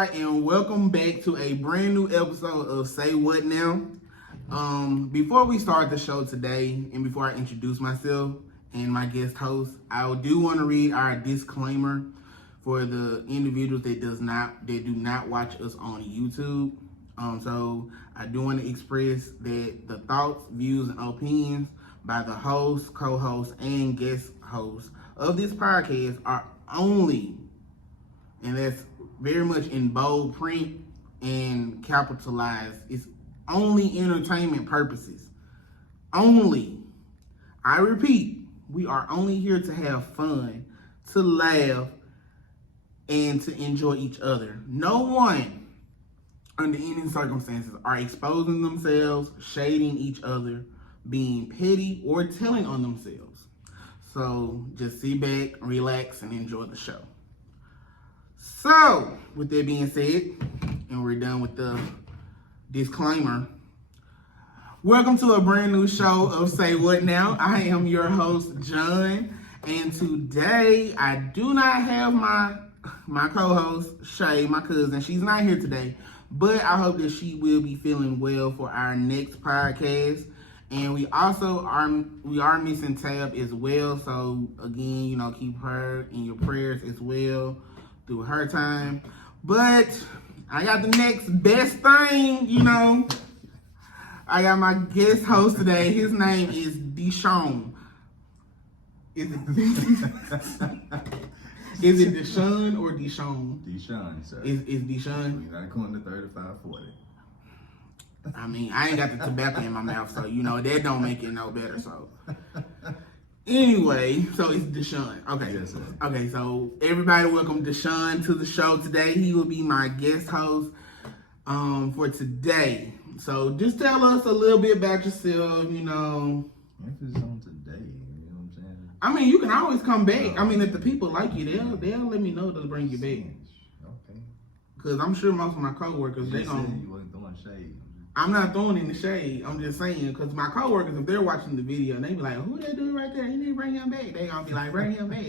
right, and welcome back to a brand new episode of Say What Now. Before we start the show today, and before I introduce myself and my guest host, I do want to read our disclaimer for the individuals that do not watch us on YouTube. So I do want to express that the thoughts, views, and opinions by the host, co-host, and guest host of this podcast are only, and that's very much in bold print and capitalized, it's only entertainment purposes. Only. I repeat, we are only here to have fun, to laugh, and to enjoy each other. No one, under any circumstances, are exposing themselves, shading each other, being petty, or telling on themselves. So just sit back, relax, and enjoy the show. So, with that being said, and we're done with the disclaimer, welcome to a brand new show of Say What Now. I am your host, John, and today I do not have my co-host, Shay, my cousin. She's not here today, but I hope that she will be feeling well for our next podcast. And we also are missing Tab as well. So again, keep her in your prayers as well through her time. But I got the next best thing, I got my guest host today. His name is Deshaun. Is it Deshaun or Deshaun? Deshaun, sir. Is Deshaun? You're not going to 35-40. I mean, I ain't got the tobacco in my mouth, so that don't make it no better. So anyway, so it's Deshaun. Okay. Yes, sir. Okay, so everybody welcome Deshaun to the show today. He will be my guest host for today. So just tell us a little bit about yourself, If it's on today, you know what I'm saying? I mean, you can always come back. I mean, if the people like you, they'll let me know to bring you back. Okay. Because I'm sure most of my coworkers, You wasn't throwing shade. I'm not throwing in the shade. I'm just saying, because my coworkers, if they're watching the video, and they be like, who that dude right there? He need to bring him back. They gonna be like, bring him back,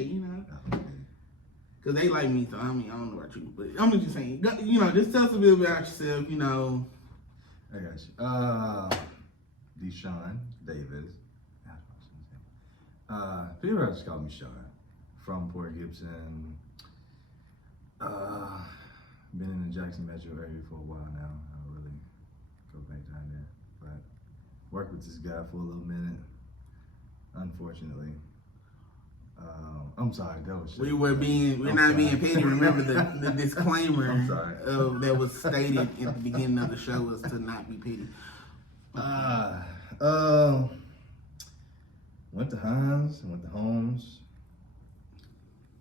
Because they like me, so I mean, I don't know about you, but I'm just saying, just tell us a bit about yourself, I got you. Deshaun Davis. People just call me Sean. From Port Gibson. Been in the Jackson metro area for a while now. I don't really go back down there. But worked with this guy for a little minute. Unfortunately. I'm sorry, that was shit. We're not being petty. Remember the disclaimer I'm sorry. That was stated at the beginning of the show was to not be petty. Went to Hines, went to Holmes.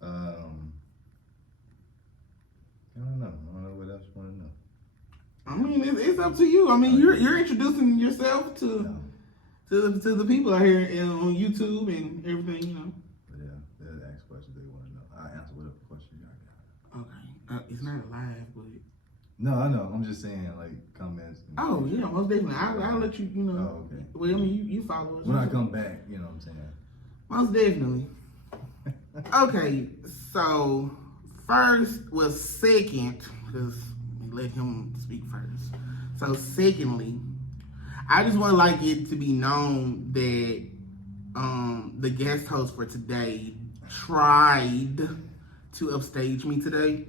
I don't know what else you want to know. I mean, it's up to you. I mean, you're introducing yourself to the people out here on YouTube and everything, But yeah, they'll ask questions they want to know. I'll answer whatever question y'all got. Okay. It's not live, but... No, I know. I'm just saying, comments. Oh, yeah, most definitely. I'll let you, Oh, okay. Well, I mean, you follow us. When I come back, you know what I'm saying? Most definitely. Okay, so second, because we let him speak first. So secondly, I just would like it to be known that the guest host for today tried to upstage me today.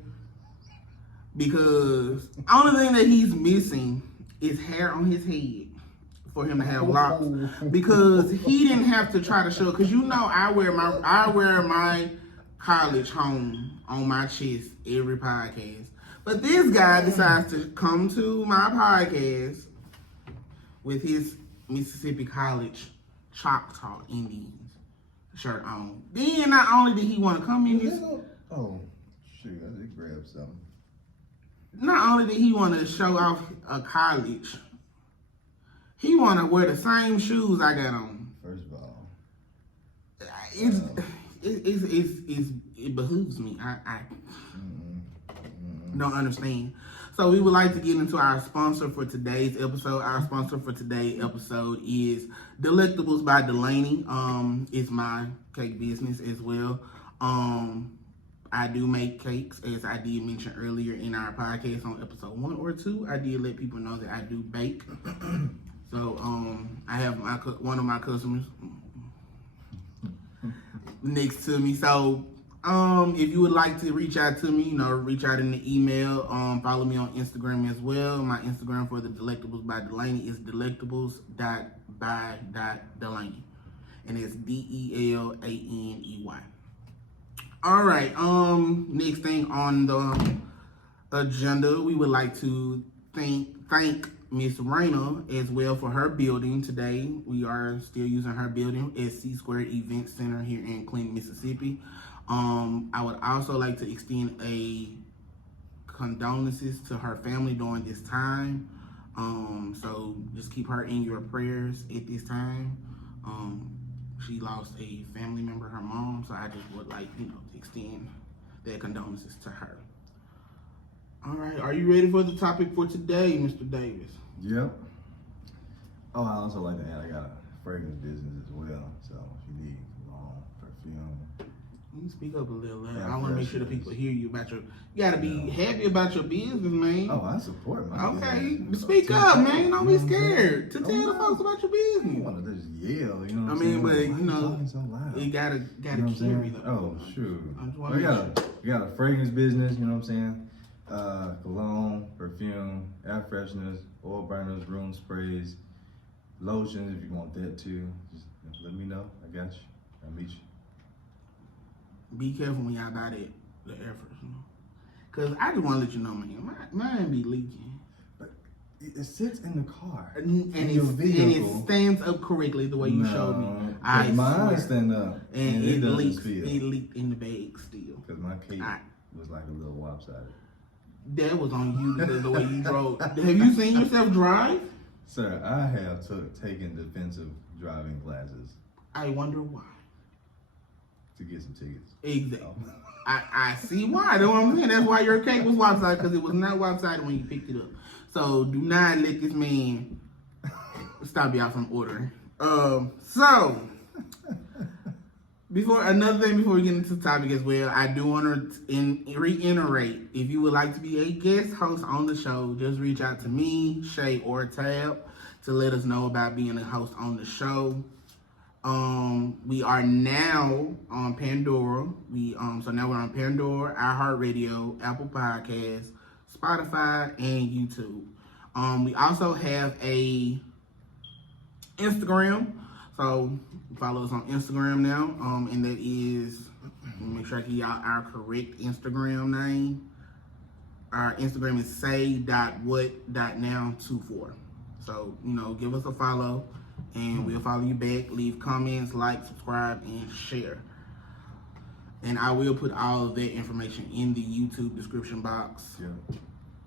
Because the only thing that he's missing is hair on his head for him to have locks. Because he didn't have to try to show. Because I wear my college home on my chest every podcast. But this guy decides to come to my podcast with his Mississippi College Choctaw Indians shirt on. Then not only did he want to come in this... Oh, shoot, I did grab something. Not only did he want to show off a college, he want to wear the same shoes I got on. First of all, it behooves me. I don't understand. So we would like to get into our sponsor for today's episode. Our sponsor for today's episode is Delectables by Delaney. It's my cake business as well. I do make cakes, as I did mention earlier in our podcast on episode 1 or 2. I did let people know that I do bake. So I have one of my customers next to me. So if you would like to reach out to me, reach out in the email. Follow me on Instagram as well. My Instagram for the Delectables by Delaney is delectables.by.Delaney. And it's DELANEY. All right. Next thing on the agenda, we would like to thank Miss Rayna as well for her building today. We are still using her building at C Square Event Center here in Clinton, Mississippi. I would also like to extend a condolences to her family during this time. So just keep her in your prayers at this time. She lost a family member, her mom, so I just would like, to extend their condolences to her. All right, are you ready for the topic for today, Mr. Davis? Yep. Oh, I also like to add, I got a fragrance business as well, so if you need perfume. You speak up a little louder. I want to make sure the people hear you about you gotta be happy about your business, man. Oh, I support my business. Speak up, man. Don't be scared to tell the folks about your business. I don't want to just yell, you know what I'm saying? But talking so loud? You gotta carry them. Oh, shoot. We got a fragrance business, you know what I'm saying? Cologne, perfume, air fresheners, oil burners, room sprays, lotions if you want that too. Just let me know. I got you. I'll meet you. Be careful when y'all buy the air freshener. Cause I just want to let you know, man, mine be leaking. But it sits in the car. And it stands up correctly the way you showed me. Mine stand up. And it leaked. It leaked in the bag still. Cause my cake was like a little lopsided. That was on you because of the way you drove. Have you seen yourself drive? Sir, I have taken defensive driving classes. I wonder why. To get some tickets. Exactly. I see why. That's what I'm saying. That's why your cake was lopsided, because it was not lopsided when you picked it up. So do not let this man stop y'all from ordering. So before we get into the topic as well, I do want to reiterate, if you would like to be a guest host on the show, just reach out to me, Shay, or Tab to let us know about being a host on the show. We are now on Pandora. So now we're on Pandora, iHeartRadio, Apple Podcasts, Spotify, and YouTube. We also have a Instagram. So follow us on Instagram now. And that is, make sure I give y'all our correct Instagram name. Our Instagram is say.what.now24. So, give us a follow. And we'll follow you back. Leave comments, like, subscribe, and share. And I will put all of that information in the YouTube description box. Yeah.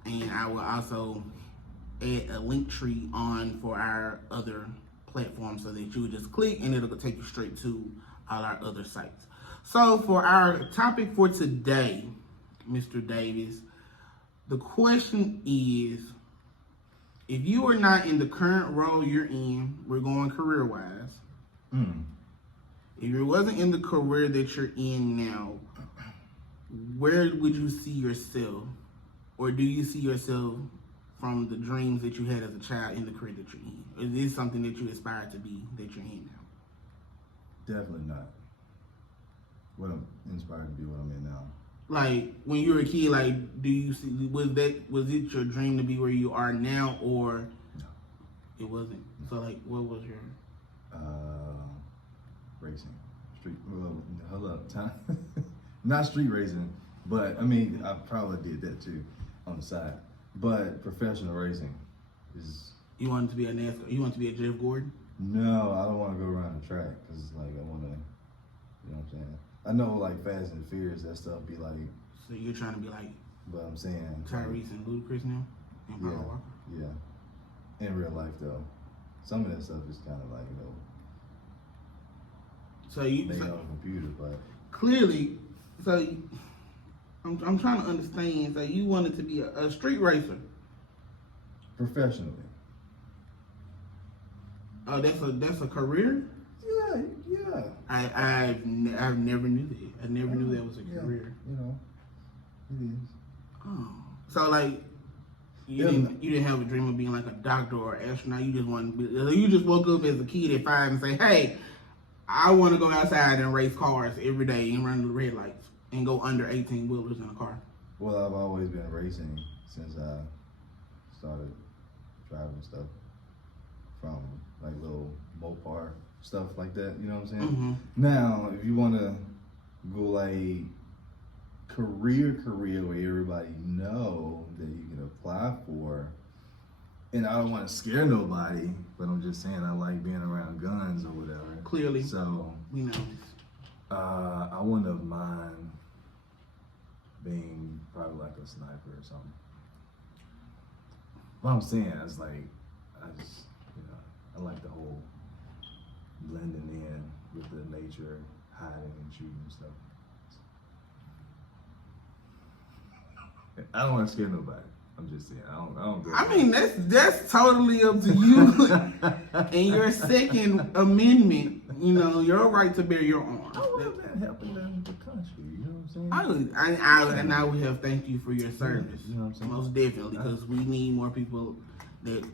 And I will also add a link tree on for our other platforms so that you would just click and it'll take you straight to all our other sites. So for our topic for today, Mr. Davis, the question is, if you are not in the current role you're in, we're going career-wise. If you wasn't in the career that you're in now, where would you see yourself? Or do you see yourself from the dreams that you had as a child in the career that you're in? Is this something that you aspire to be that you're in now? Definitely not. What I'm inspired to be what I'm in now. Like when you were a kid, like do you see was it your dream to be where you are now, or no, it wasn't? So like what was your racing? Time. Not street racing, but I mean I probably did that too on the side. But professional racing is. You wanted to be a NASCAR? You want to be a Jeff Gordon? No, I don't want to go around the track because it's like I want to. You know what I'm saying? I know like Fast and Furious, that stuff be like. So you're trying to be like. But I'm saying. Tyrese and Ludacris now? And yeah. Yeah. In real life though, some of that stuff is kind of like So you. Made on a computer, but. Clearly, so I'm trying to understand. So you wanted to be a street racer. Professionally. Oh, that's a career? Yeah. I've never knew that. I never knew that was a career. You know, it is. Oh, so like you didn't have a dream of being like a doctor or astronaut. You just you just woke up as a kid at 5 and say, hey, I want to go outside and race cars every day and run the red lights and go under 18 wheelers in a car. Well, I've always been racing since I started driving stuff from like little Mopar stuff like that. You know what I'm saying? Mm-hmm. Now, if you want to go like career where everybody know that you can apply for, and I don't want to scare nobody, but I'm just saying I like being around guns or whatever. Clearly. So, we know. I wouldn't have mind being probably like a sniper or something. What I'm saying is like, I just, I like the whole blending in with the nature, hiding and shooting and stuff. I don't want to scare nobody. I'm just saying, I don't. I mean, that's totally up to you. And your Second Amendment, your right to bear your arms. I would have been helping the country. You know what I'm saying? I would have thanked you for your service. You know what I'm saying? Most definitely, because we need more people that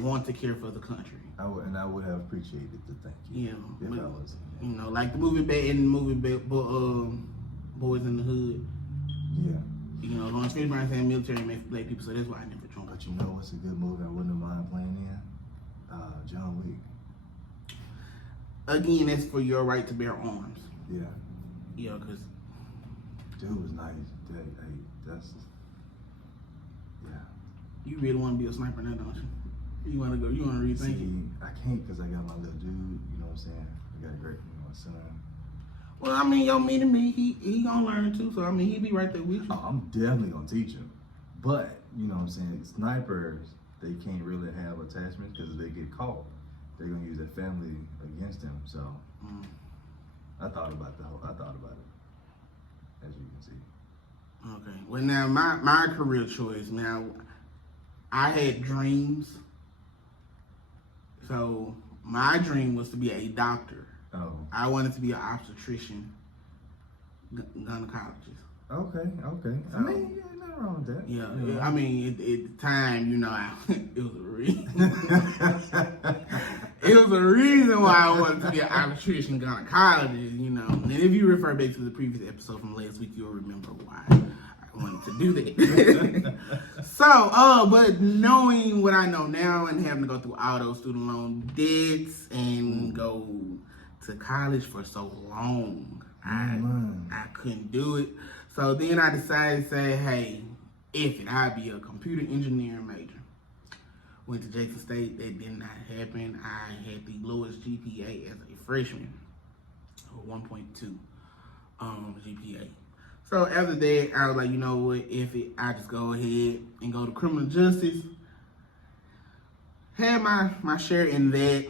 want to care for the country. I would have appreciated the thank you. Yeah, if I was. like the movie Boys in the Hood. Yeah. Lawrence Fishburne saying military makes black people, so that's why I never joined. But you know what's a good movie I wouldn't mind playing in? John Wick. Again, that's for your right to bear arms. Yeah. Because Dude was nice. That's you really want to be a sniper now, don't you? You want to rethink it? See, I can't because I got my little dude. You know what I'm saying? I got a great, my son. Well, I mean, your me, he gonna learn too. So I mean, he be right there with you. Oh, I'm definitely gonna teach him. But you know what I'm saying? Snipers, they can't really have attachments because if they get caught, they're gonna use their family against them. So I thought about it, as you can see. Okay. Well, now my career choice. Now, I had dreams. So my dream was to be a doctor. Oh. I wanted to be an obstetrician, gynecologist. Okay. I mean, yeah, nothing wrong with that. Yeah. I mean, at the time, it was a reason. It was a reason why I wanted to be an obstetrician gynecologist, And if you refer back to the previous episode from last week, you'll remember why I wanted to do that. So, but knowing what I know now and having to go through all those student loan debts and go to college for so long, I couldn't do it. So then I decided to say, hey, I'd be a computer engineering major. Went to Jackson State. That did not happen. I had the lowest GPA as a freshman, 1.2 GPA. So after that, I was like, you know what? I just go ahead and go to criminal justice. Had my share in that.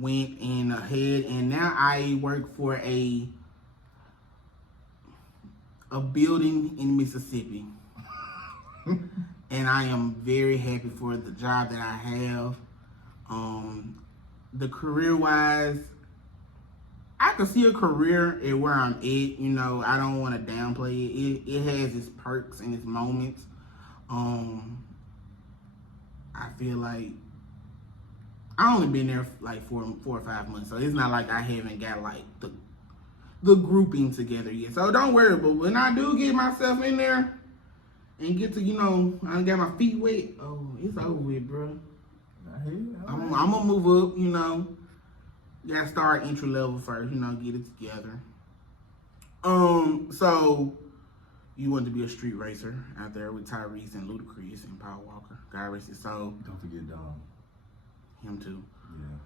Went in ahead, and now I work for a building in Mississippi. And I am very happy for the job that I have. The career-wise, I can see a career at where I'm at. I don't want to downplay it. It has its perks and its moments. I feel like I only been there for like 4 or 5 months, so it's not like I haven't got like the grouping together yet. So don't worry. But when I do get myself in there and get to, I got my feet wet, oh, it's over with, bro. I'm gonna move up, Gotta start entry level first, get it together. So you want to be a street racer out there with Tyrese and Ludacris and Paul Walker. God rest his soul. Don't forget Dom. Him too. Yeah.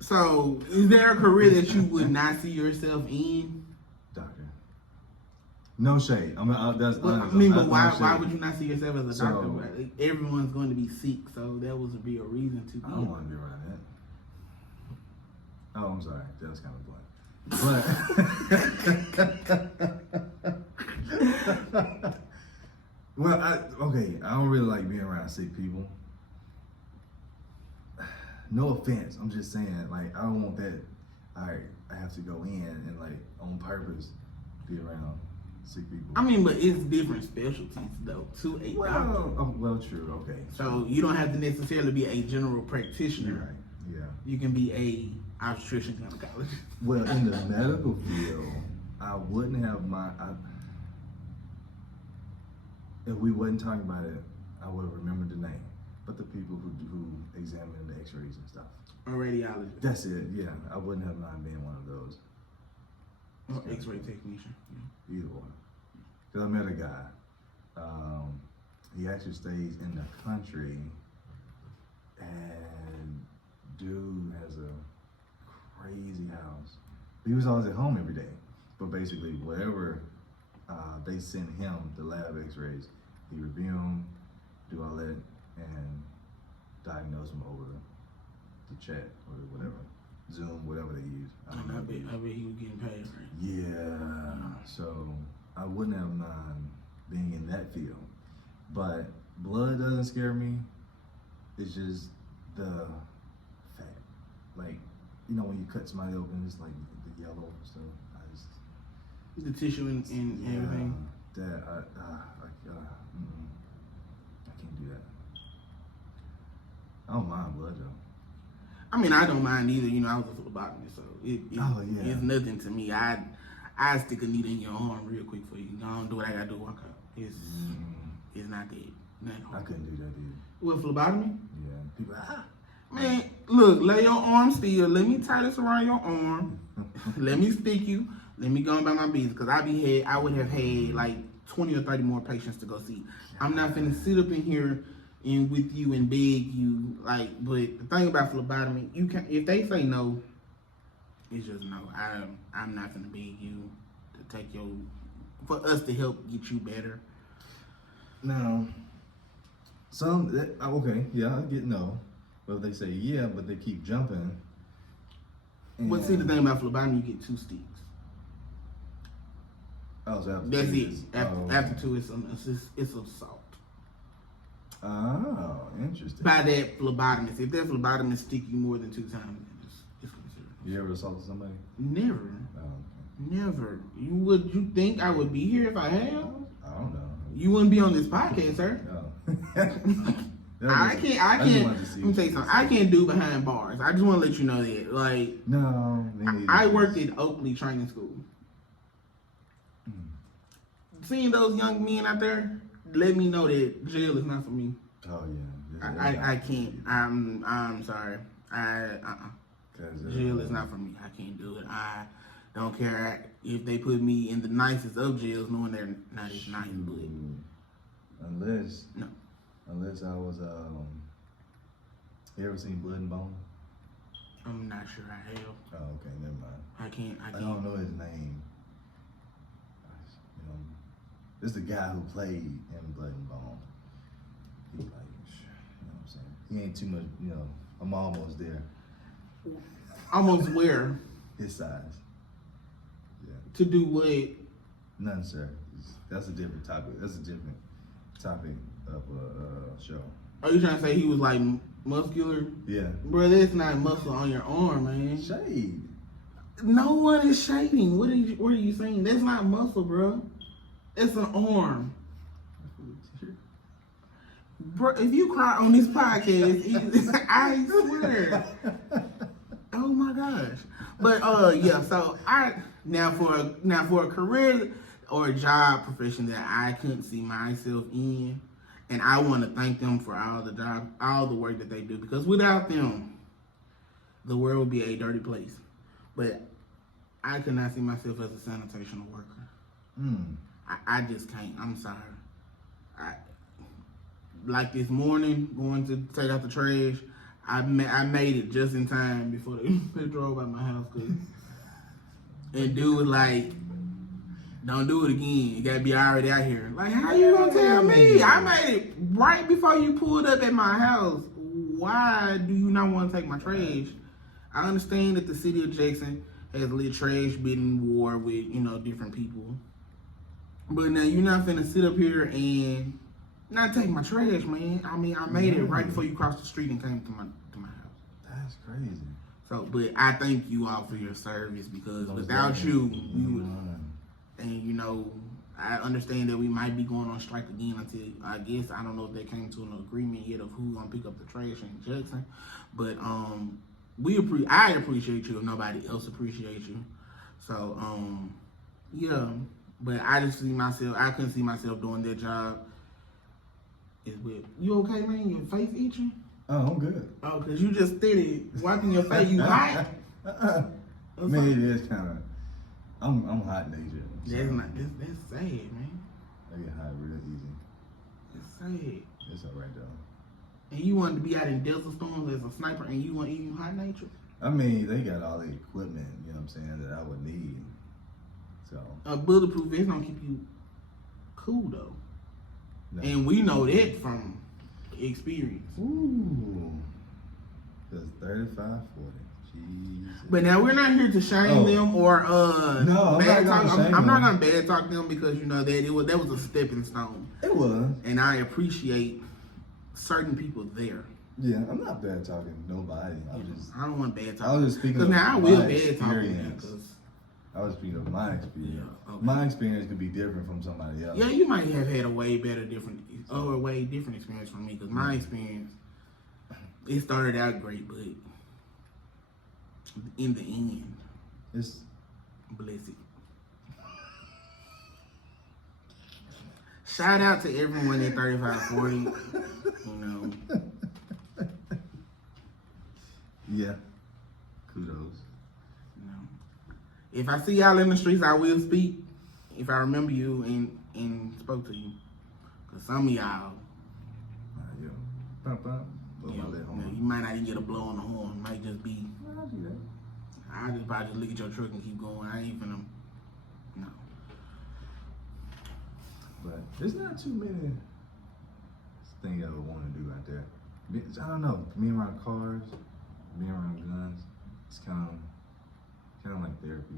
So is there a career that you would not see yourself in? Doctor. No shade. But why would you not see yourself as a doctor? Everyone's going to be sick, so that would be a reason to be. I don't want to be around that. Oh, I'm sorry. That was kind of blunt. But I don't really like being around sick people. No offense. I'm just saying, like, I don't want that. all right, I have to go in and like on purpose be around sick people. I mean, but it's different specialties though to a doctor. Well, true. Okay. So you don't have to necessarily be a general practitioner. You're right. Yeah. You can be a obstetrician gynecologist. Well, in the medical field, I wouldn't have if we wasn't talking about it, I would have remembered the name. But the people who examine the X-rays and stuff. A radiologist. That's it. Yeah, I wouldn't have mind being one of those. Or X-ray technician. Yeah. Either one. Because I met a guy. He actually stays in the country, and dude has a crazy house. He was always at home every day, but basically whatever they send him, the lab X-rays, he review them, do all that, and diagnose them over the chat or whatever, Zoom, whatever they use. I bet he was getting paid, right? Yeah. So I wouldn't have mind being in that field, but blood doesn't scare me. It's just the fat, like when you cut somebody open, it's like the yellow stuff. The tissue and everything. That I can't do that. I don't mind blood though. I mean, I don't mind either. I was a phlebotomist, so it's nothing to me. I stick a needle in your arm real quick for you. Go on, do what I gotta do. Walk out. It's not that. I couldn't do that either. What, phlebotomy? Yeah. People, Man, look, lay your arm still. Let me tie this around your arm. Let me stick you. Let me go about my business, because I would have had like 20 or 30 more patients to go see. I'm not finna sit up in here and with you and beg you, like. But the thing about phlebotomy, you can, if they say no, it's just no. I'm not finna beg you to take for us to help get you better. Now, okay, yeah, I get no, but if they say yeah, but they keep jumping. But see, the thing about phlebotomy, you get 2 sticks. Oh, so that's it. After 2, it's assault. Oh, interesting. By that phlebotomist. If that phlebotomist stick you more than 2 times, then it's considered. You ever assaulted somebody? Never. Oh, okay. Never. You think I would be here if I have? I don't know. You wouldn't be on this podcast, sir. Oh. I can't. Let me tell you something. I can't do behind bars. I just want to let you know that. Like, no, I worked at Oakley Training School. Seeing those young men out there, let me know that jail is not for me. Oh yeah. I can't. I'm sorry. Jail is not for me. I can't do it. I don't care if they put me in the nicest of jails, knowing they're not as nice. But unless I was you ever seen Blood and Bone? I'm not sure I have. Oh, okay, never mind. I can't. I don't know his name. This is the guy who played in Blood and Bone. He like, what I'm saying? He ain't too much, I'm almost there. Almost where? His size. Yeah. To do what? None, sir. That's a different topic. That's a different topic of a show. Are you trying to say he was like muscular? Yeah. Bro, that's not muscle on your arm, man. Shade. No one is shading. What are you saying? That's not muscle, bro. It's an arm. Bro, if you cry on this podcast, I swear. Oh my gosh. But yeah, so now for a career or a job profession that I couldn't see myself in, and I want to thank them for all the work that they do, because without them, the world would be a dirty place. But I could not see myself as a sanitation worker. I just can't. I'm sorry. Like this morning, going to take out the trash, I made it just in time before they drove by my house. And dude was like, don't do it again. You gotta be already out here. Like, how you gonna tell me? I made it right before you pulled up at my house. Why do you not want to take my trash? I understand that the city of Jackson has a little trash bidding war with, different people. But now you're not finna sit up here and not take my trash, man. I mean, I made it right before you crossed the street and came to my house. That's crazy. So, but I thank you all for your service because Most without definitely. you, and you know, I understand that we might be going on strike again until I guess I don't know if they came to an agreement yet of who's gonna pick up the trash in Jackson, but I appreciate you if nobody else appreciates you. So yeah, but I couldn't see myself doing that job. Is with you okay, man? Your face itching? Oh, I'm good. Oh, cause you just steady wiping your face. You hot? I mean, it is kind of. I'm hot natured. So That's sad, man. I get hot real easy. It's sad. It's alright though. And you wanted to be out in Desert Storm as a sniper, and you want even hot nature? I mean, they got all the equipment, you know what I'm saying, that I would need. So. A bulletproof vest don't keep you cool though, No. and we know that from experience. Ooh. Because 35, 40. Jesus. But now we're not here to shame them or No, bad talk. I'm not them. gonna bad talk them because you know that was a stepping stone, It was. and I appreciate certain people there. Yeah, I'm not bad talking nobody. I don't want bad talk. I was just speaking because of now I will my bad talk them experience. because I was speaking of my experience. Yeah, okay. My experience could be different from somebody else. yeah, you might have had a way different experience from me because my experience it started out great, but in the end, It's bless it. Shout out to everyone at 3540. You know, yeah. Kudos. you know. If I see y'all in the streets, I will speak. If I remember you and spoke to you, cause some of y'all, Yeah. Bump, bump. Blow you my know, leg you home. might not even get a blow on the horn. It might just be. I'll do that. I just probably just look at your truck and keep going. I ain't finna. No. But there's not too many things I would want to do out there. I don't know. Being around cars, being around guns, it's kind of like therapy.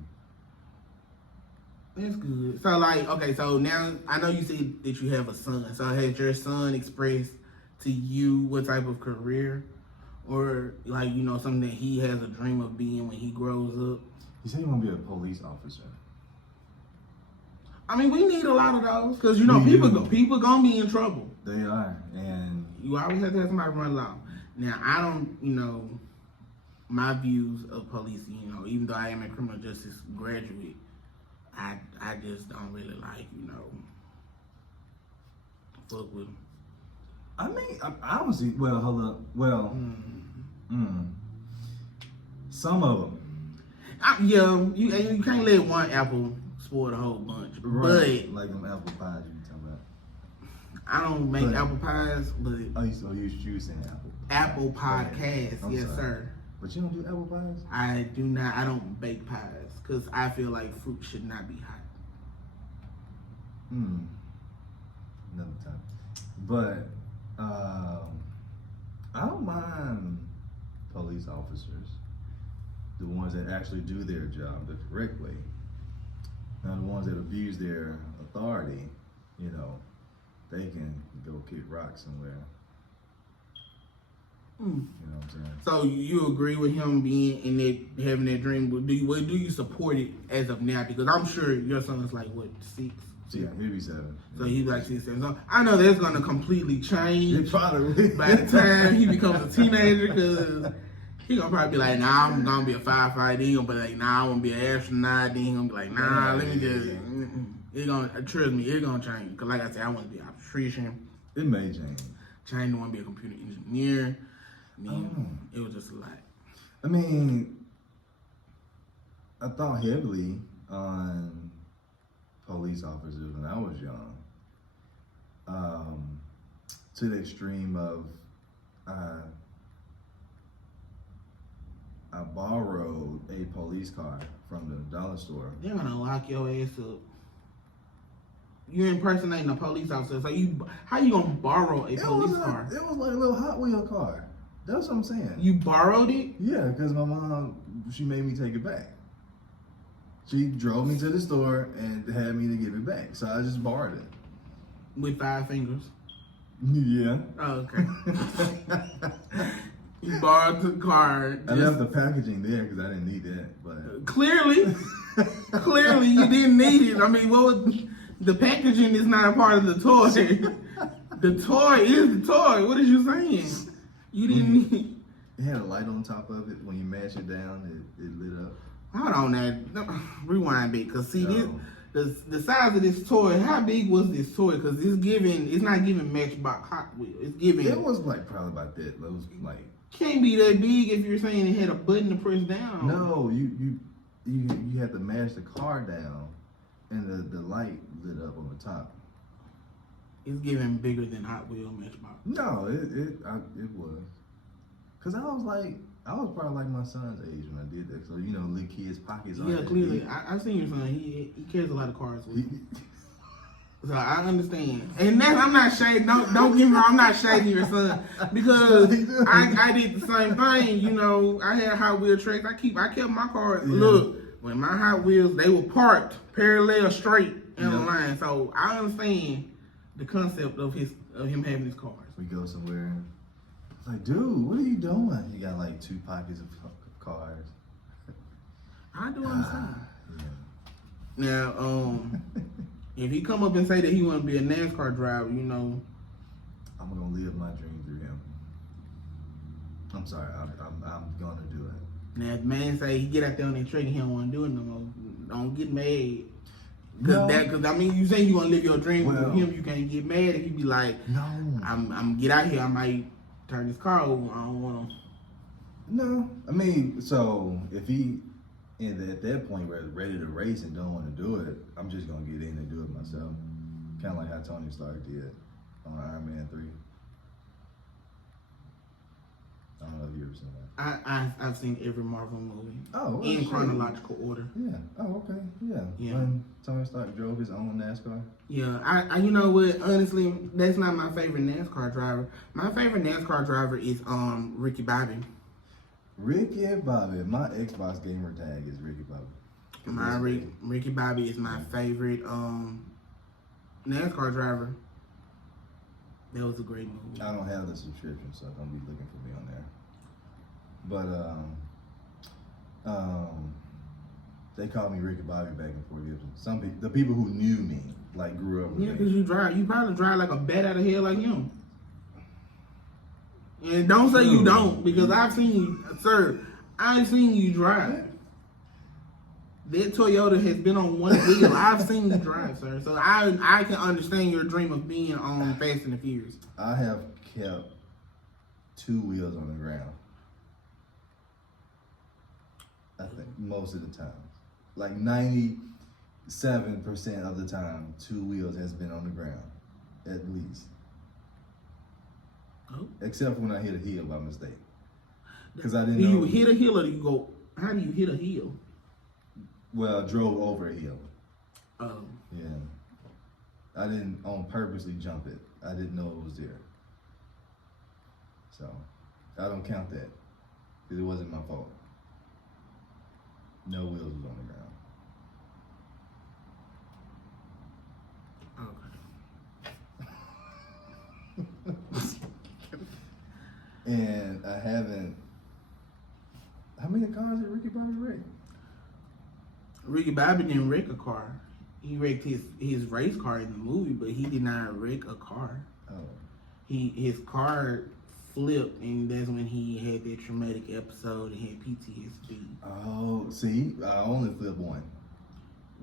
That's good. So like, okay, so now I know you said that you have a son. So has your son expressed to you what type of career, or like you know something that he has a dream of being when he grows up? He said he want to be a police officer. I mean, we need a lot of those because you know We do. people gonna be in trouble. They are, and You always have to have somebody run law. Now I don't, you know, my views of policing. You know, even though I am a criminal justice graduate, I just don't really like, you know, fuck with them. I mean, I don't see. Well, hold up. Well, some of them. Yeah, you can't let one apple spoil the whole bunch. Right. Like them apple pies you talking about. But I don't make apple pies, but Oh, you saying apple. apple podcast, I'm yes sorry. sir. But you don't do apple pies? I do not. I don't bake pies because I feel like fruit should not be hot. Another time. But I don't mind police officers, the ones that actually do their job the correct way. Now the ones that abuse their authority, you know, they can go kick rocks somewhere. You know what I'm saying? So you agree with him being in that, having that dream? But do you support it as of now? Because I'm sure your son is like what, 6? Yeah, he'll be 7. So he's like 6, 7. So I know that's gonna completely change He probably by the time he becomes a teenager, because he gonna probably be like, nah, I'm gonna be a firefighter. Then he gonna be like, nah, I wanna be an astronaut. Then he gonna be like, nah, let me just. It gonna trust me. It gonna change. Cause like I said, I want to be an obstetrician. It may change. Changed to want to be a computer engineer. Then it was just a lot. I mean, I thought heavily on police officers when I was young, to the extreme of I borrowed a police car from the dollar store. They're gonna lock your ass up. You're impersonating a police officer. So how you gonna borrow a police car? It was like a little Hot Wheel car. That's what I'm saying. You borrowed it? Yeah, because my mom, she made me take it back. She drove me to the store and had me to give it back. So I just borrowed it. With 5 fingers. Yeah. Oh, okay. You borrowed the car. I left the packaging there because I didn't need that. But Clearly you didn't need it. I mean, the packaging is not a part of the toy. The toy is the toy. What is you saying? You didn't need. It had a light on top of it. When you mash it down, it lit up. Hold on, now. Rewind it, cause see Oh. the size of this toy. How big was this toy? Cause it's not giving Matchbox Hot Wheels. It's giving. It was like probably about that. It was like. Can't be that big if you're saying it had a button to press down. No, you had to mash the car down, and the light lit up on the top. It's giving bigger than Hot Wheel Matchbox. No, it was. Cause I was probably like my son's age when I did that. So little kids' pockets. Yeah, clearly. I've seen your son. He carries a lot of cars with him. So I understand. And I'm not shading. Don't get me wrong. I'm not shading your son because I did the same thing. I had Hot Wheel tracks. I kept my cars. Yeah. Look, when my Hot Wheels, they were parked parallel straight in the line. So I understand the concept of him having his cars. We go somewhere. It's like, dude, what are you doing? You got like 2 pockets of cars. I do understand. Yeah. Now, if he come up and say that he want to be a NASCAR driver, I'm gonna live my dream through him. I'm sorry, I'm gonna do it. Now, if man say he get out there on that track and he don't want to do it no more, don't get mad. No. Because you say you want to live your dream with him, you can't get mad if you be like, no, I'm get out here, I might turn this car over. I don't want to. No, I mean, so if he at that point ready to race and don't want to do it, I'm just gonna get in and do it myself. Kind of like how Tony Stark did on Iron Man 3. I don't know if you ever seen that. I've seen every Marvel movie. Oh, well, in chronological order. Yeah. Oh, okay. Yeah. When Tony Stark drove his own NASCAR. Yeah. I you know what? Honestly, that's not my favorite NASCAR driver. My favorite NASCAR driver is Ricky Bobby. Ricky Bobby. My Xbox gamer tag is Ricky Bobby. Ricky Bobby is my favorite NASCAR driver. That was a great movie. I don't have the subscription, so don't be looking for me on there. But they called me Ricky Bobby back in Fort Gibson. The people who knew me, like grew up with me. Yeah, because you probably drive like a bat out of hell like him. And don't say you don't, because I've seen you, sir. I've seen you drive. That Toyota has been on one wheel. I've seen you drive, sir. So I can understand your dream of being on Fast and the Furious. I have kept 2 wheels on the ground. I think most of the time, like 97% of the time, 2 wheels has been on the ground, at least. Oh. Except when I hit a hill by mistake, because I didn't know. Do you hit a hill or do you go? How do you hit a hill? Well, I drove over a hill. Oh. Yeah. I didn't purposely jump it. I didn't know it was there. So, I don't count that, because it wasn't my fault. No wheels was on the ground. Okay. And I haven't. How many cars did Ricky Bobby wreck? Ricky Bobby didn't wreck a car. He wrecked his race car in the movie, but he did not wreck a car. Oh. His car flipped, and that's when he had that traumatic episode and had PTSD. Oh, see, I only flipped one.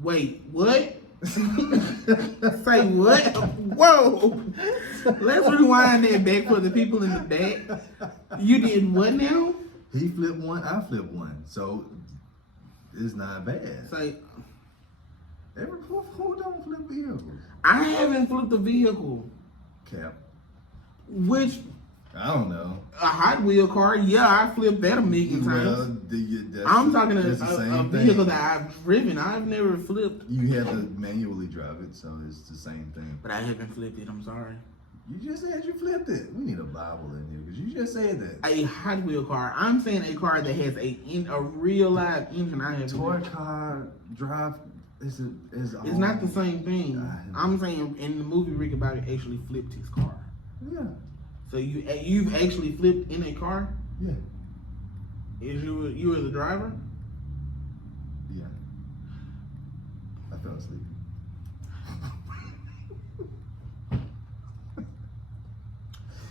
Wait, what? Say what? Whoa! Let's rewind that back for the people in the back. You did what now? He flipped one, I flipped one. So it's not bad. Say, who don't flip vehicles? I haven't flipped a vehicle. Cap. Which, I don't know. a Hot Wheel car, yeah, I flipped that a million times. I'm talking a vehicle that I've driven. I've never flipped. You have to manually drive it, so it's the same thing. But I haven't flipped it, I'm sorry. You just said you flipped it. We need a Bible in here, because you just said that. A Hot Wheel car. I'm saying a car that has a real live engine. I have toy car drive is it's not the same thing. I'm saying in the movie Ricky Bobby actually flipped his car. Yeah. So you've actually flipped in a car? Yeah. Is you were the driver? Yeah. I fell asleep.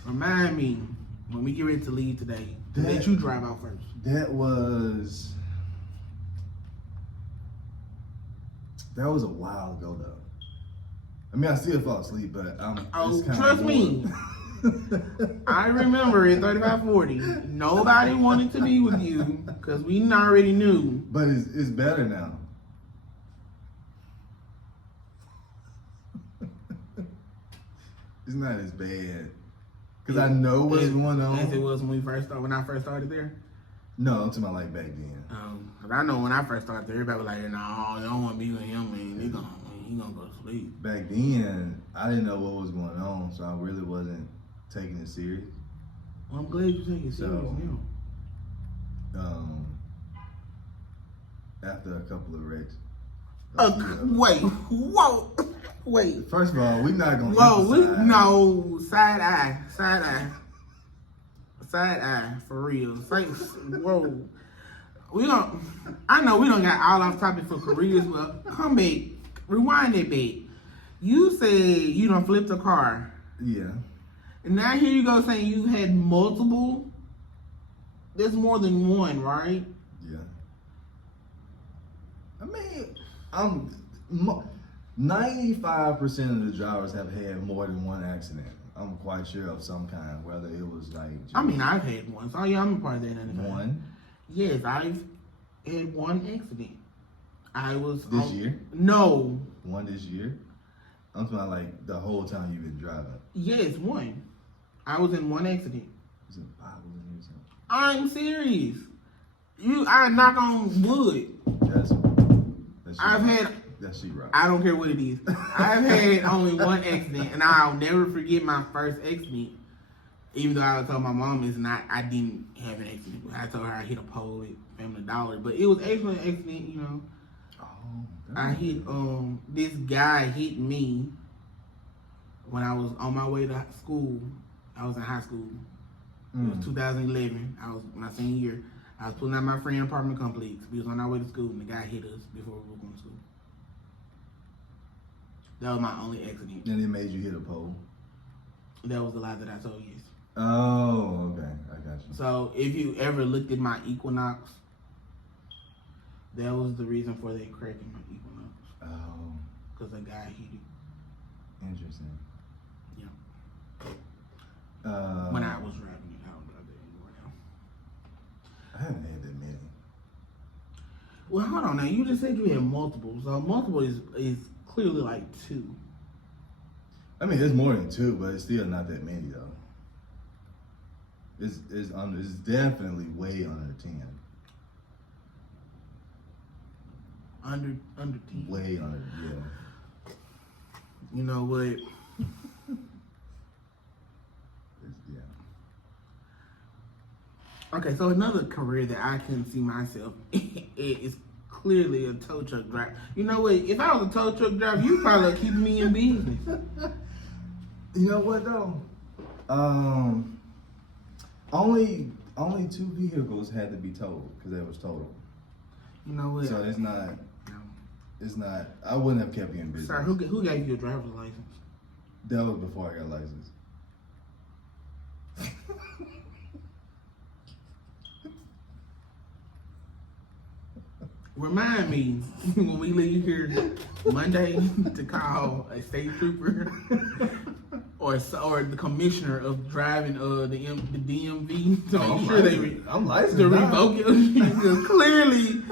Remind me when we get ready to leave today. Let you drive out first. That was a while ago though. I mean, I still fall asleep, but trust me. I remember in 3540, nobody wanted to be with you because we already knew. But it's better now. It's not as bad because I know what's going on. As it was when I first started there. No, I'm talking about like back then. Cause I know when I first started there, everybody was like, "No, you don't want to be with him, man. He gonna go to sleep." Back then, I didn't know what was going on, so I really wasn't taking it serious. Well, I'm glad you take it serious now. After a couple of wrecks. Wait. First of all, we're not gonna. Side eye, for real. Whoa. I know we don't got all off topic for careers, but come back, rewind that back. You said you done flipped a car. Yeah. And now here you go saying you had multiple. There's more than one, right? Yeah. I mean, 95% of the drivers have had more than one accident. I'm quite sure of some kind, whether it was like. I've had one. So yeah, I'm a part of that. One? Yes, I've had one accident. I was this year? No. One this year? I'm talking about like the whole time you've been driving. Yes, one. I was in one accident. Is it Bible in here or something? I'm serious. I knock on wood. That's she right. I don't care what it is. I've had only one accident, and I'll never forget my first accident. Even though I told my mom I didn't have an accident. I told her I hit a pole at Family Dollar, but it was actually an accident, you know. Oh, I hit this guy hit me when I was on my way to school. I was in high school. It was 2011. I was my senior year. I was pulling out my friend apartment complex. We was on our way to school, and the guy hit us before we were going to school. That was my only accident. And it made you hit a pole? That was the lie that I told you. Oh, okay. I got you. So if you ever looked at my Equinox, that was the reason for that crack in my Equinox. Oh. Because the guy hit it. Interesting. Yeah. When I was driving it, I don't drive that anymore now. I haven't had that many. Well, hold on now. You just said you had multiple. So multiple is clearly like 2. I mean, there's more than 2, but it's still not that many though. It's definitely way under 10. Under 10. Way under, yeah. You know what? Yeah. Okay, so another career that I couldn't see myself is clearly a tow truck driver. You know what? If I was a tow truck driver, you probably keep me in business. You know what though? Only 2 vehicles had to be towed because they was total. You know what? So it's not. It's not. I wouldn't have kept you in business. Sir, who gave you your driver's license? That was before I got licensed. Remind me when we leave here Monday to call a state trooper or the commissioner of driving the DMV to make sure I'm licensed to revoke it. Because clearly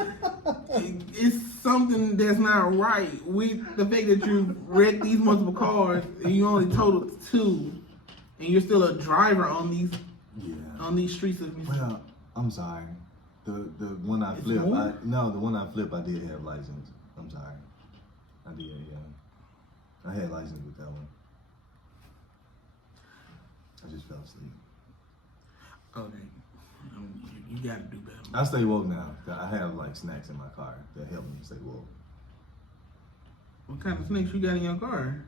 it's something that's not right with the fact that you wrecked these multiple cars and you only totaled 2, and you're still a driver on these streets of Mississippi. Well, I'm sorry. The one I flipped, the one I flipped, I did have license. I'm sorry. I did, yeah. I had license with that one. I just fell asleep. Okay. You gotta do better. I stay woke now. I have like snacks in my car that help me stay woke. What kind of snacks you got in your car?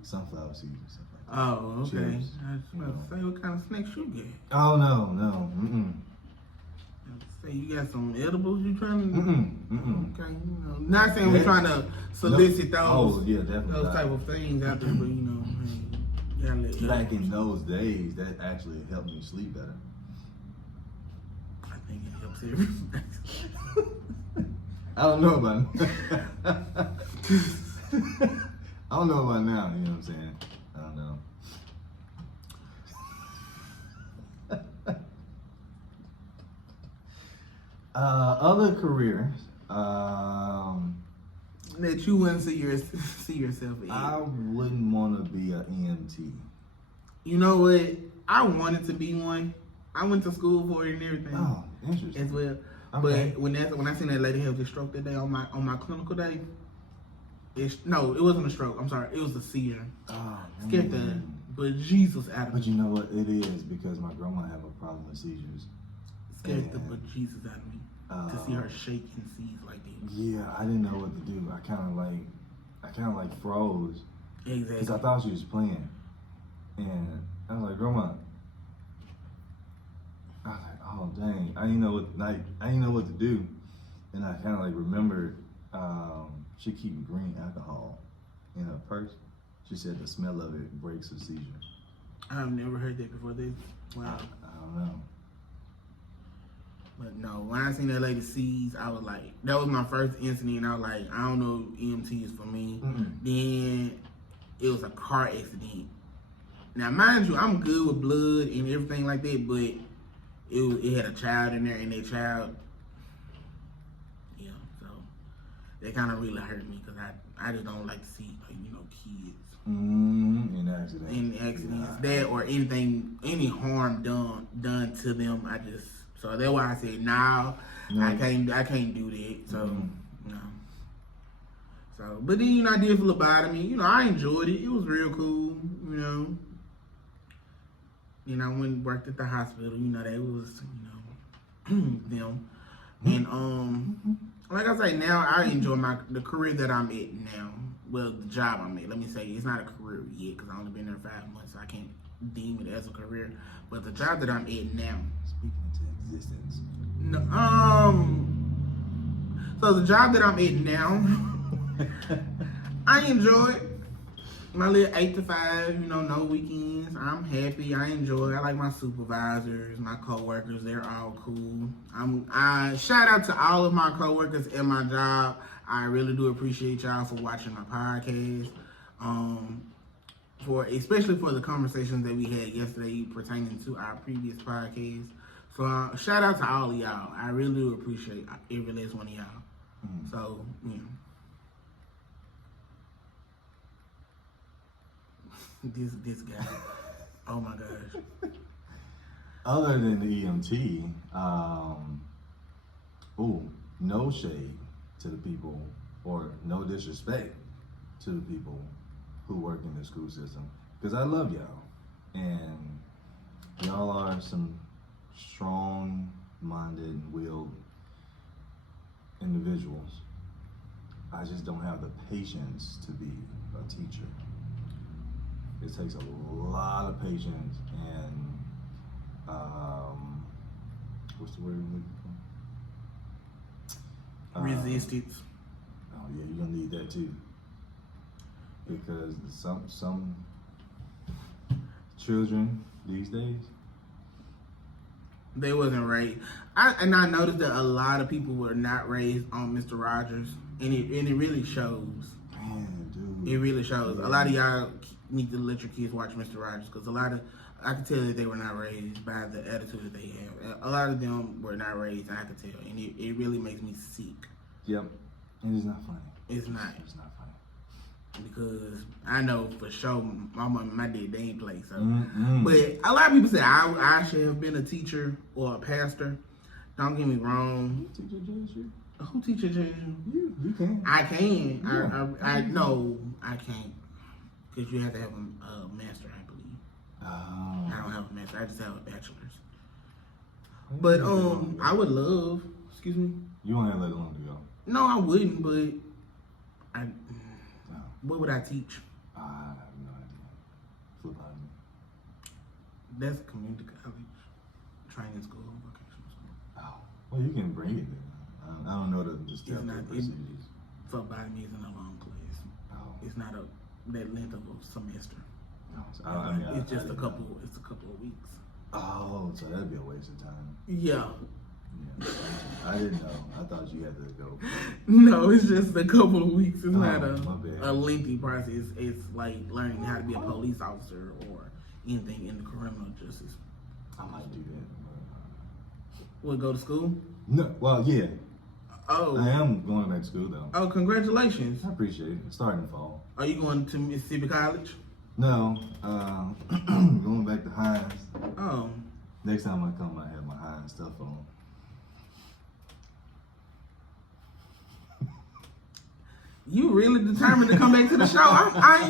sunflower seeds and stuff like that. Oh, okay. Chips, I was about to say, what kind of snacks you get? Oh no. Mm-mm. Say you got some edibles you trying to? Okay, not saying Yeah. we're trying to solicit those. Oh yeah, definitely. Those type of things out there, but hey, you gotta let Back in those days, that actually helped me sleep better. I think it helps everybody. I don't know about I don't know about now, you know what I'm saying? I don't know. Other careers, that you wouldn't see yourself in. I wouldn't want to be an EMT. You know what? I wanted to be one. I went to school for it and everything. Oh, interesting. As well. Okay. But when I seen that lady have the stroke that day on my clinical day, it wasn't a stroke. I'm sorry, it was a seizure. Oh, Scared the bejesus out of me. But you know what? It is because my grandma have a problem with seizures. Scared the bejesus out of me to see her shake and seize like that. Yeah, I didn't know what to do. I kind of like froze. Exactly. Because I thought she was playing, and I was like, Grandma. I was like, oh dang, I didn't know what to do, and I kind of like remembered she keep green alcohol in her purse. She said the smell of it breaks a seizure. I've never heard that before. Wow. I don't know. But no, when I seen that lady seize, I was like, that was my first incident. And I was like, I don't know if EMT is for me. Then it was a car accident. Now, mind you, I'm good with blood and everything like that, but it had a child in there, and that child, yeah, so that kind of really hurt me because I just don't like to see, like, kids In accidents. in accidents, that or any harm done to them. So that's why I said now I can't do that. So no. So, but then I did feel about it. I enjoyed it. It was real cool. Then I went and worked at the hospital. That was them. And like I say, now I enjoy the career that I'm at now. Well, the job I'm at. Let me say it's not a career yet because I've only been there 5 months, so I can't deem it as a career. But the job that I'm at now. Speaking into existence. No, so the job that I'm at now, I enjoy it. My little 8 to 5, no weekends. I'm happy. I enjoy it. I like my supervisors, my coworkers. They're all cool. I shout out to all of my coworkers at my job. I really do appreciate y'all for watching my podcast. Especially for the conversations that we had yesterday pertaining to our previous podcast. So shout out to all of y'all. I really do appreciate every last one of y'all. So, this guy. Oh my gosh. Other than the EMT, no shade to the people or no disrespect to the people who work in the school system, because I love y'all and y'all are some strong-minded, willed individuals. I just don't have the patience to be a teacher. It takes a lot of patience and what's the word I'm looking for? Resistance. Oh yeah, you're gonna need that too, because some children these days, they wasn't raised. I noticed that a lot of people were not raised on Mr. Rogers, and it really shows. Man, dude, It really shows. A lot of y'all need to let your kids watch Mr. Rogers because I could tell that they were not raised by the attitude that they have. A lot of them were not raised, and I could tell, and it really makes me sick. Yep, and it's not funny. It's not. It's not funny. Because I know for sure my mom and my dad, they ain't play. So, Mm-mm. But a lot of people say I should have been a teacher or a pastor. Don't get me wrong. You teach your JSU? Who teaches you? You can. I can. Yeah. No, I can't. Because you have to have a master, I believe. Oh. I don't have a master. I just have a bachelor's. But I would love. Excuse me. You won't have that long to go. No, I wouldn't. But No. what would I teach? I have no That's community college, training school, vocational school. Oh, well, you can bring it then. I don't know the steps It's not and procedures. for body isn't a long class. Oh, It's not that length of a semester. no. So, I mean, It's just I a didn't couple. know. It's a couple of weeks. Oh, so that'd be a waste of time. Yeah. Yeah, I didn't know. I thought you had to go. No, it's just a couple of weeks. It's not my bad. a lengthy process. It's like learning how to be a police officer or anything in the criminal justice. I might do that. Would go to school? No, well, yeah. I Oh, am going back to school though. oh, congratulations. I appreciate it. It's starting to fall. Are you going to Mississippi College? No, going back to Hines. Oh, Next time I come, I have my Hines stuff on. you really determined to come back to the show.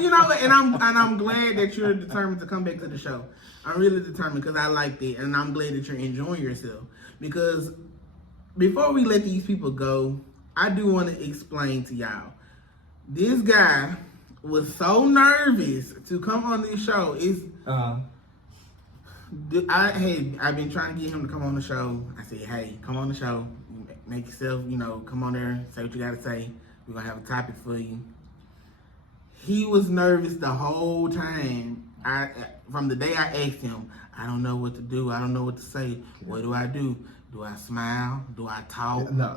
You know, and I'm glad that you're determined to come back to the show. I'm really determined because I liked it, and I'm glad that you're enjoying yourself. Because before we let these people go, I do want to explain to y'all. This guy was so nervous to come on this show. I've been trying to get him to come on the show. I said, hey, come on the show. Make yourself, come on there, say what you got to say. We're going to have a topic for you. He was nervous the whole time. From the day I asked him, I don't know what to do. I don't know what to say. What do I do? Do I smile? Do I talk? No.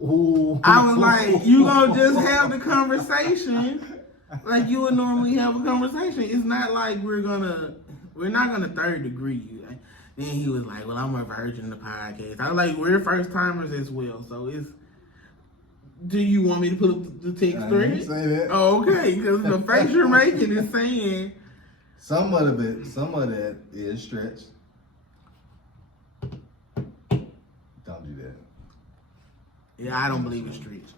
Ooh. I was like, you gonna just have the conversation like you would normally have a conversation. It's not like we're not gonna third degree you. Then he was like, well, I'm a virgin in the podcast. I was like, we're first timers as well. So do you want me to put the text I thread? didn't say that. Oh, okay, because the face you're making is saying Some of that is stretched. Don't do that. yeah, I don't believe in streets.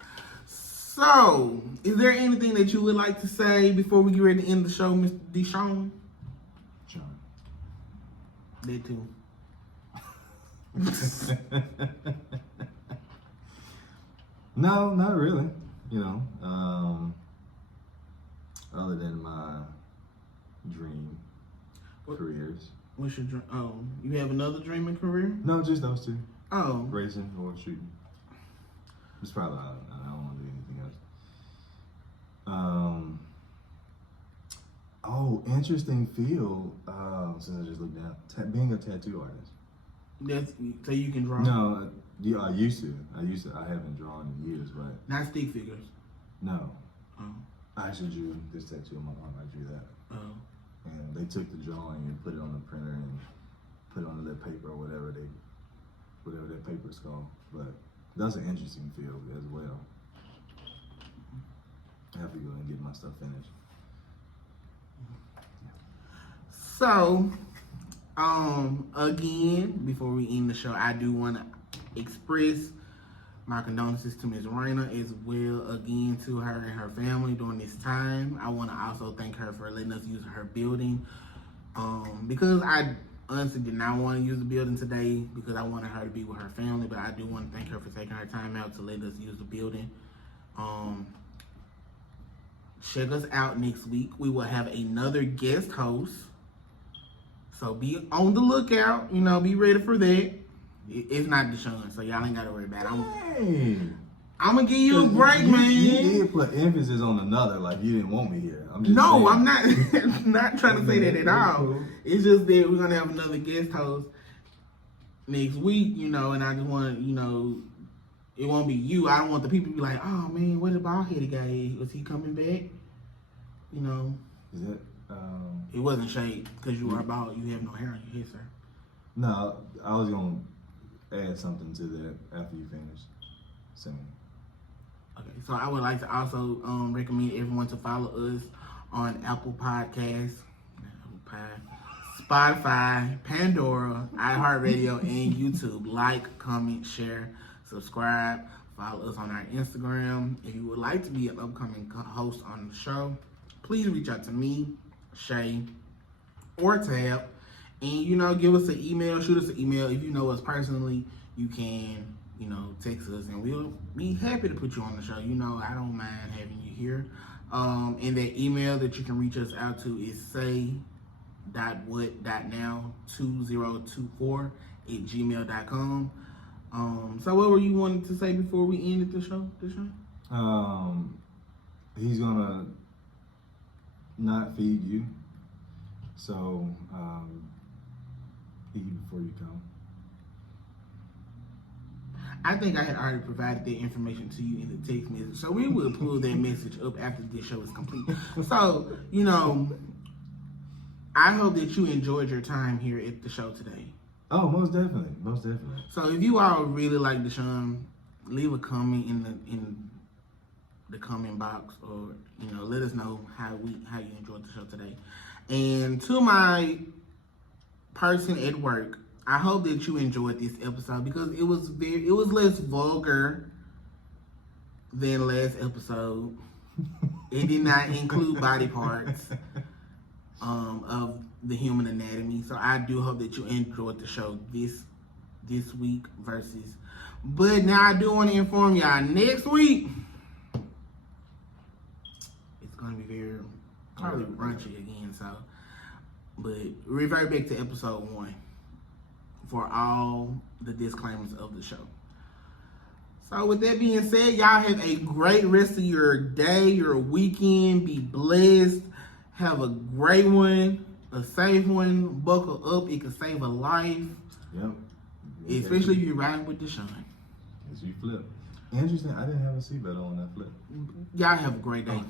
So, is there anything that you would like to say before we get ready to end the show, Mr. Deshaun? John. That too. No, not really. Other than my dream careers. What's your dream? Oh, you have another dream and career? No, just those two. Oh, Racing or shooting. It's probably, I don't want to do anything else. Interesting field. Since I just looked down, being a tattoo artist. that's so you can draw. No, yeah, I used to. I haven't drawn in years, but Not stick figures. no. Oh, I actually drew this tattoo on my arm. I drew that. oh. And they took the drawing and put it on the printer and put it on the paper or whatever that paper's called. But that's an interesting field as well. I have to go and get my stuff finished. So, again, before we end the show, I do want to express my condolences to Ms. Rayna as well, again, to her and her family during this time. I want to also thank her for letting us use her building, because I honestly did not want to use the building today because I wanted her to be with her family, but I do want to thank her for taking her time out to let us use the building. Check us out next week. We will have another guest host. So be on the lookout, be ready for that. It's not Deshaun, so y'all ain't got to worry about it. I'm going to give you a break, man. You did put emphasis on another, like you didn't want me here. I'm just No, saying. I'm not trying to say that at all. Cool. It's just that we're going to have another guest host next week, and I just want to, it won't be you. I don't want the people to be like, oh, man, where the bald-headed guy? Was he coming back? Is that, It wasn't shade because you are bald. You have no hair on your head, sir. No, I was going to add something to that after you finish singing. Okay, so I would like to also recommend everyone to follow us on Apple Podcasts, Spotify, Pandora, iHeartRadio, and YouTube. Like, comment, share, subscribe. Follow us on our Instagram. If you would like to be an upcoming host on the show, please reach out to me, Shay, or Tab, and give us an email, shoot us an email. If you know us personally, you can, text us, and we'll be happy to put you on the show. I don't mind having you here. And that email that you can reach us out to is j.s.d.what.now2024 so what were you wanting to say before we ended the show? He's gonna not feed you, so eat before you come. I think I had already provided that information to you in the text message, so we will pull that message up after this show is complete. So, I hope that you enjoyed your time here at the show today. Oh, most definitely, most definitely. So if you all really like Deshaun, leave a comment in the comment box, or let us know how you enjoyed the show today. And to my person at work, I hope that you enjoyed this episode because it was less vulgar than last episode. It did not include body parts of the human anatomy. So I do hope that you enjoyed the show this week versus. But now I do want to inform y'all, next week it's gonna be very probably raunchy again. So, but revert back to episode 1 for all the disclaimers of the show. So with that being said, y'all have a great rest of your day, your weekend. Be blessed. Have a great one, a safe one. Buckle up. It can save a life. Yep. Especially if you're riding with Deshaun. As you flip. Interesting, I didn't have a seatbelt on that flip. Y'all have a great day.